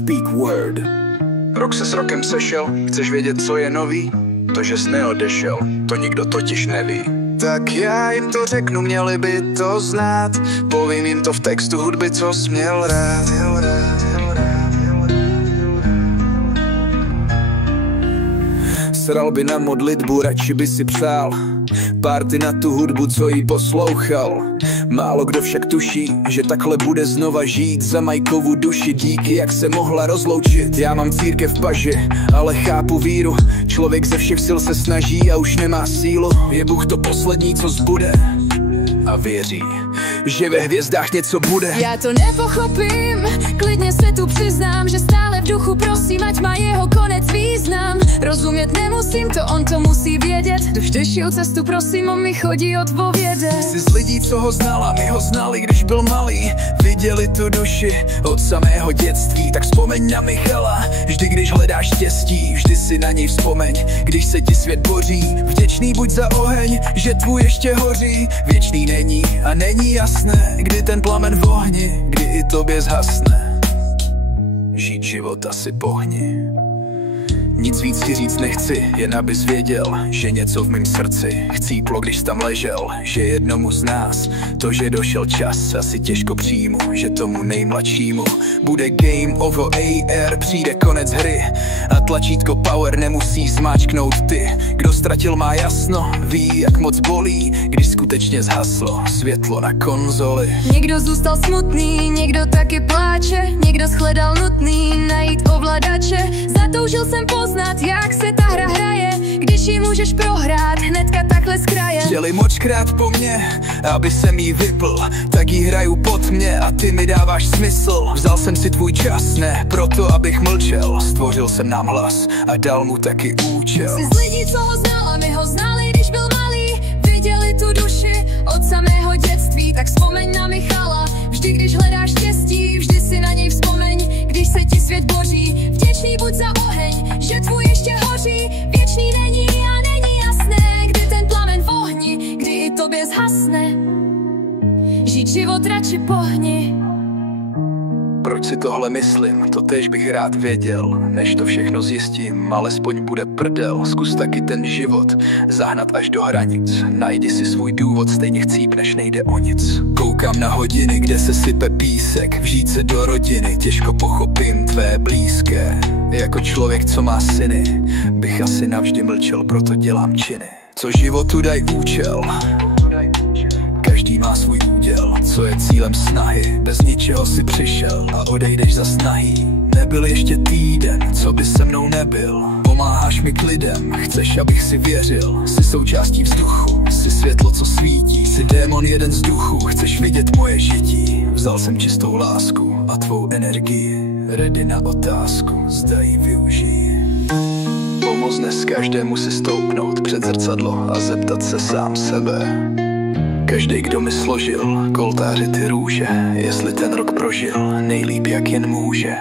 speak word. Rok se s rokem sešel, chceš vědět, co je nový? To, že jsi neodešel, to nikdo totiž neví. Tak já jim to řeknu, měli by to znát. Povím jim to v textu hudby, co jsi měl rád. Sral by na modlitbu, radši by si přál párty na tu hudbu, co jí poslouchal. Málo kdo však tuší, že takhle bude znova žít za Majkovu duši. Díky, jak se mohla rozloučit. Já mám církev v paži, ale chápu víru. Člověk ze všech sil se snaží a už nemá sílu. Je Bůh to poslední, co zbude, a věří, že ve hvězdách něco bude. Já to nepochopím, klidně se tu přiznám, že stále v duchu prosím, ať má jeho konec význam. Rozumět nemusím, to on to musí vědět. Kdo štěšil cestu, prosím, on mi chodí odpovědět. Jsi z lidí, co ho znala, my ho znali, když byl malý. Viděli tu duši od samého dětství. Tak vzpomeň na Michala, vždy když hledáš štěstí. Vždy si na něj vzpomeň, když se ti svět boří. Vděčný buď za oheň, že tvůj ještě hoří. Věčný není a není jasné, kdy ten plamen v ohni, kdy i tobě zhasne. Žít život asi pohni. Nic víc ti říct nechci, jen abys věděl, že něco v mém srdci chcíplo, když jsi tam ležel. Že jednomu z nás to, že došel čas, asi těžko přijmu, že tomu nejmladšímu bude game over AR, přijde konec hry a tlačítko power nemusí zmáčknout ty. Kdo ztratil má jasno, ví, jak moc bolí, když skutečně zhaslo světlo na konzoli. Někdo zůstal smutný, někdo taky pláče, někdo shledal nutný najít ovladače. Zatoužil jsem poznat, jak se ta hra hraje, když ji můžeš prohrát hnedka takhle z kraje. Chtěli močkrát po mně, aby jsem jí vypl, tak jí hraju pod mě a ty mi dáváš smysl. Vzal jsem si tvůj čas, ne proto, abych mlčel. Stvořil jsem nám hlas a dal mu taky účel. Jsi z lidí, co ho znala, my ho znali, když byl malý. Viděli tu duši od samého dětství. Tak vzpomeň na Michala, vždy když hledáš štěstí. Vždy si na něj vzpomeň, když se ti svět boří. Vděčný buď za oheň, že tvůj ještě hoří. Věčný není a není jasné, kdy ten plamen v ohni, kdy i tobě zhasne. Žít život radši pohni. Proč si tohle myslím, to též bych rád věděl. Než to všechno zjistím, alespoň bude prdel. Zkus taky ten život zahnat až do hranic. Najdi si svůj důvod, stejně chcípneš, nejde o nic. Koukám na hodiny, kde se sype písek. Vžít se do rodiny, těžko pochopím tvé blízké. Jako člověk, co má syny, bych asi navždy mlčel, proto dělám činy, co životu daj účel. Každý má svůj úděl, co je cílem snahy. Bez ničeho si přišel a odejdeš za snahy. Nebyl ještě týden, co by se mnou nebyl. Pomáháš mi k lidem, chceš, abych si věřil. Jsi součástí vzduchu, jsi světlo, co svítí. Jsi démon jeden z duchů, chceš vidět moje žití. Vzal jsem čistou lásku a tvou energii. Ready na otázku, zda ji využij. Pomoz dnes každému si stoupnout před zrcadlo a zeptat se sám sebe. Každý, kdo mi složil k oltáři ty růže, jestli ten rok prožil nejlíp, jak jen může.